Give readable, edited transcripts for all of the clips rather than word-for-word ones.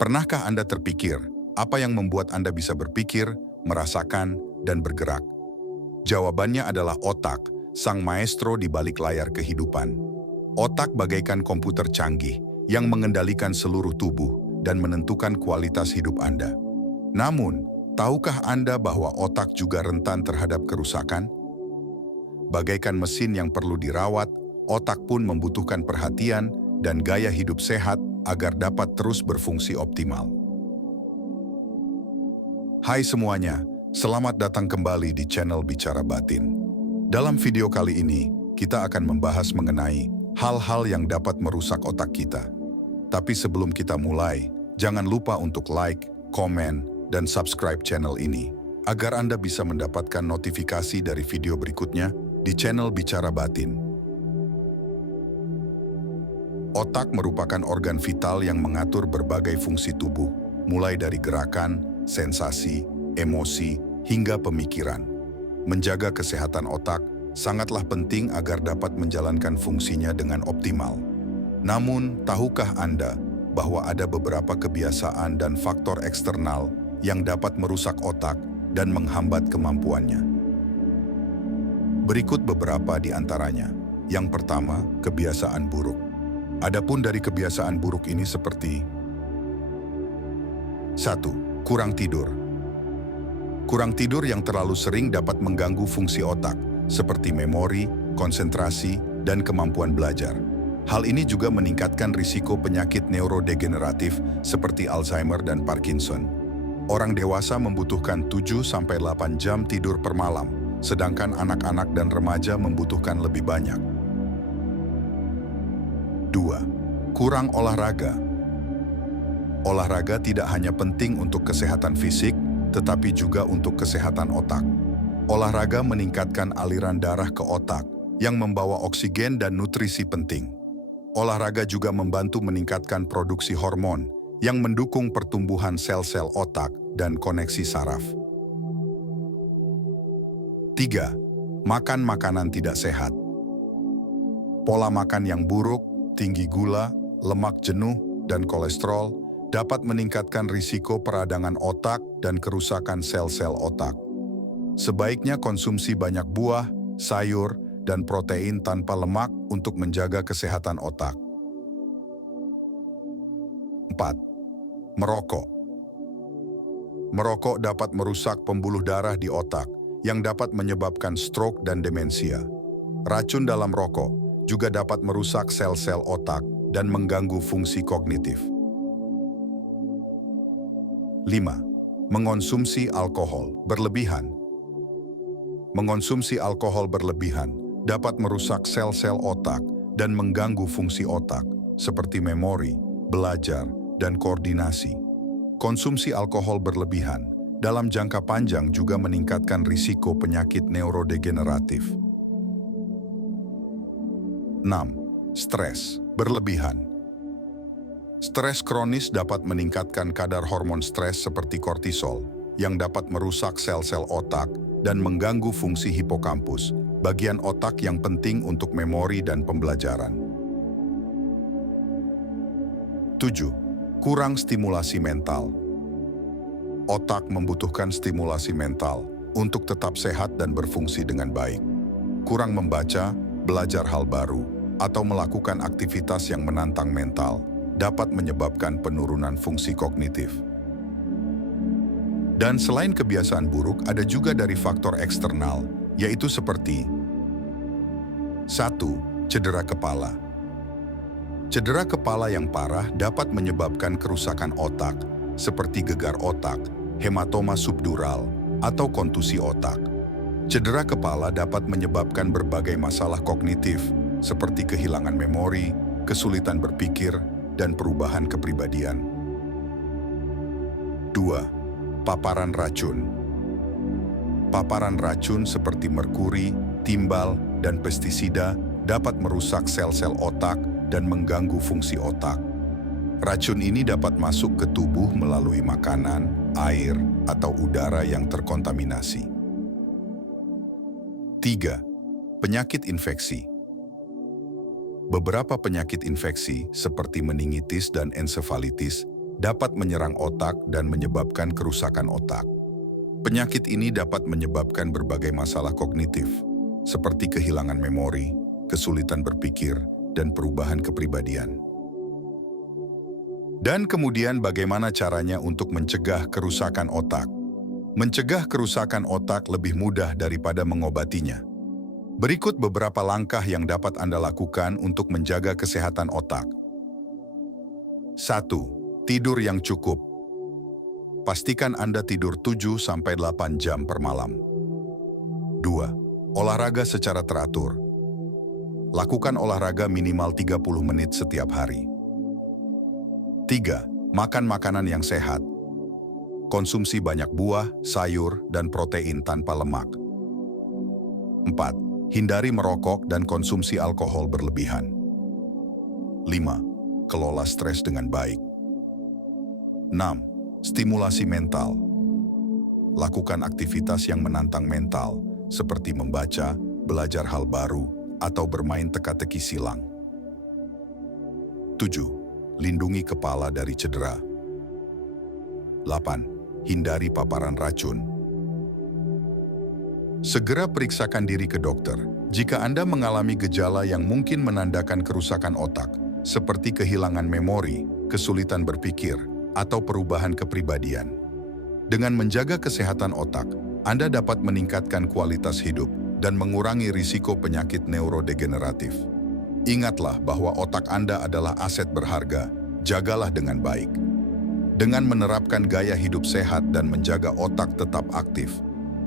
Pernahkah Anda terpikir, apa yang membuat Anda bisa berpikir, merasakan, dan bergerak? Jawabannya adalah otak, sang maestro di balik layar kehidupan. Otak bagaikan komputer canggih yang mengendalikan seluruh tubuh dan menentukan kualitas hidup Anda. Namun, tahukah Anda bahwa otak juga rentan terhadap kerusakan? Bagaikan mesin yang perlu dirawat, otak pun membutuhkan perhatian dan gaya hidup sehat agar dapat terus berfungsi optimal. Hai semuanya, selamat datang kembali di channel Bicara Batin. Dalam video kali ini, kita akan membahas mengenai hal-hal yang dapat merusak otak kita. Tapi sebelum kita mulai, jangan lupa untuk like, komen, dan subscribe channel ini, agar Anda bisa mendapatkan notifikasi dari video berikutnya di channel Bicara Batin. Otak merupakan organ vital yang mengatur berbagai fungsi tubuh, mulai dari gerakan, sensasi, emosi, hingga pemikiran. Menjaga kesehatan otak sangatlah penting agar dapat menjalankan fungsinya dengan optimal. Namun, tahukah Anda bahwa ada beberapa kebiasaan dan faktor eksternal yang dapat merusak otak dan menghambat kemampuannya? Berikut beberapa di antaranya. Yang pertama, kebiasaan buruk. Adapun dari kebiasaan buruk ini seperti 1. Kurang tidur. Kurang tidur yang terlalu sering dapat mengganggu fungsi otak, seperti memori, konsentrasi, dan kemampuan belajar. Hal ini juga meningkatkan risiko penyakit neurodegeneratif seperti Alzheimer dan Parkinson. Orang dewasa membutuhkan 7-8 jam tidur per malam, sedangkan anak-anak dan remaja membutuhkan lebih banyak. 2. Kurang olahraga. Olahraga tidak hanya penting untuk kesehatan fisik, tetapi juga untuk kesehatan otak. Olahraga meningkatkan aliran darah ke otak, yang membawa oksigen dan nutrisi penting. Olahraga juga membantu meningkatkan produksi hormon, yang mendukung pertumbuhan sel-sel otak dan koneksi saraf. 3. Makan makanan tidak sehat. Pola makan yang buruk, tinggi gula, lemak jenuh, dan kolesterol dapat meningkatkan risiko peradangan otak dan kerusakan sel-sel otak. Sebaiknya konsumsi banyak buah, sayur, dan protein tanpa lemak untuk menjaga kesehatan otak. 4. Merokok. Merokok dapat merusak pembuluh darah di otak, yang dapat menyebabkan stroke dan demensia. Racun dalam rokok juga dapat merusak sel-sel otak dan mengganggu fungsi kognitif. 5. Mengonsumsi alkohol berlebihan. Mengonsumsi alkohol berlebihan dapat merusak sel-sel otak dan mengganggu fungsi otak, seperti memori, belajar, dan koordinasi. Konsumsi alkohol berlebihan dalam jangka panjang juga meningkatkan risiko penyakit neurodegeneratif. 6. Stres berlebihan. Stres kronis dapat meningkatkan kadar hormon stres seperti kortisol, yang dapat merusak sel-sel otak dan mengganggu fungsi hipokampus, bagian otak yang penting untuk memori dan pembelajaran. 7. Kurang stimulasi mental. Otak membutuhkan stimulasi mental untuk tetap sehat dan berfungsi dengan baik. Kurang membaca, belajar hal baru, atau melakukan aktivitas yang menantang mental dapat menyebabkan penurunan fungsi kognitif. Dan selain kebiasaan buruk, ada juga dari faktor eksternal, yaitu seperti 1. Cedera kepala. Cedera kepala yang parah dapat menyebabkan kerusakan otak, seperti gegar otak, hematoma subdural, atau kontusi otak. Cedera kepala dapat menyebabkan berbagai masalah kognitif, seperti kehilangan memori, kesulitan berpikir, dan perubahan kepribadian. 2. Paparan racun. Paparan racun seperti merkuri, timbal, dan pestisida dapat merusak sel-sel otak dan mengganggu fungsi otak. Racun ini dapat masuk ke tubuh melalui makanan, air, atau udara yang terkontaminasi. 3. Penyakit infeksi. Beberapa penyakit infeksi seperti meningitis dan ensefalitis dapat menyerang otak dan menyebabkan kerusakan otak. Penyakit ini dapat menyebabkan berbagai masalah kognitif, seperti kehilangan memori, kesulitan berpikir, dan perubahan kepribadian. Dan kemudian bagaimana caranya untuk mencegah kerusakan otak? Mencegah kerusakan otak lebih mudah daripada mengobatinya. Berikut beberapa langkah yang dapat Anda lakukan untuk menjaga kesehatan otak. 1. Tidur yang cukup. Pastikan Anda tidur 7-8 jam per malam. 2. Olahraga secara teratur. Lakukan olahraga minimal 30 menit setiap hari. 3. Makan makanan yang sehat. Konsumsi banyak buah, sayur, dan protein tanpa lemak. 4. Hindari merokok dan konsumsi alkohol berlebihan. 5. Kelola stres dengan baik. 6. Stimulasi mental. Lakukan aktivitas yang menantang mental, seperti membaca, belajar hal baru, atau bermain teka-teki silang. 7. Lindungi kepala dari cedera. 8. Hindari paparan racun. Segera periksakan diri ke dokter jika Anda mengalami gejala yang mungkin menandakan kerusakan otak, seperti kehilangan memori, kesulitan berpikir, atau perubahan kepribadian. Dengan menjaga kesehatan otak, Anda dapat meningkatkan kualitas hidup dan mengurangi risiko penyakit neurodegeneratif. Ingatlah bahwa otak Anda adalah aset berharga, jagalah dengan baik. Dengan menerapkan gaya hidup sehat dan menjaga otak tetap aktif,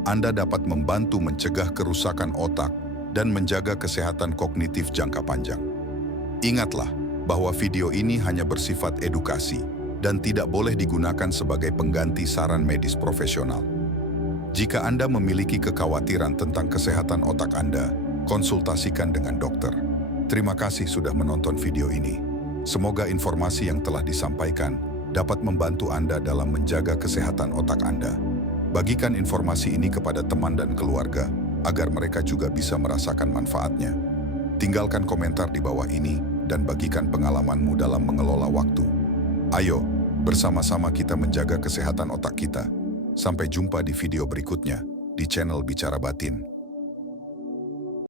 Anda dapat membantu mencegah kerusakan otak dan menjaga kesehatan kognitif jangka panjang. Ingatlah bahwa video ini hanya bersifat edukasi dan tidak boleh digunakan sebagai pengganti saran medis profesional. Jika Anda memiliki kekhawatiran tentang kesehatan otak Anda, konsultasikan dengan dokter. Terima kasih sudah menonton video ini. Semoga informasi yang telah disampaikan dapat membantu Anda dalam menjaga kesehatan otak Anda. Bagikan informasi ini kepada teman dan keluarga agar mereka juga bisa merasakan manfaatnya. Tinggalkan komentar di bawah ini dan bagikan pengalamanmu dalam mengelola waktu. Ayo, bersama-sama kita menjaga kesehatan otak kita. Sampai jumpa di video berikutnya di channel Bicara Batin.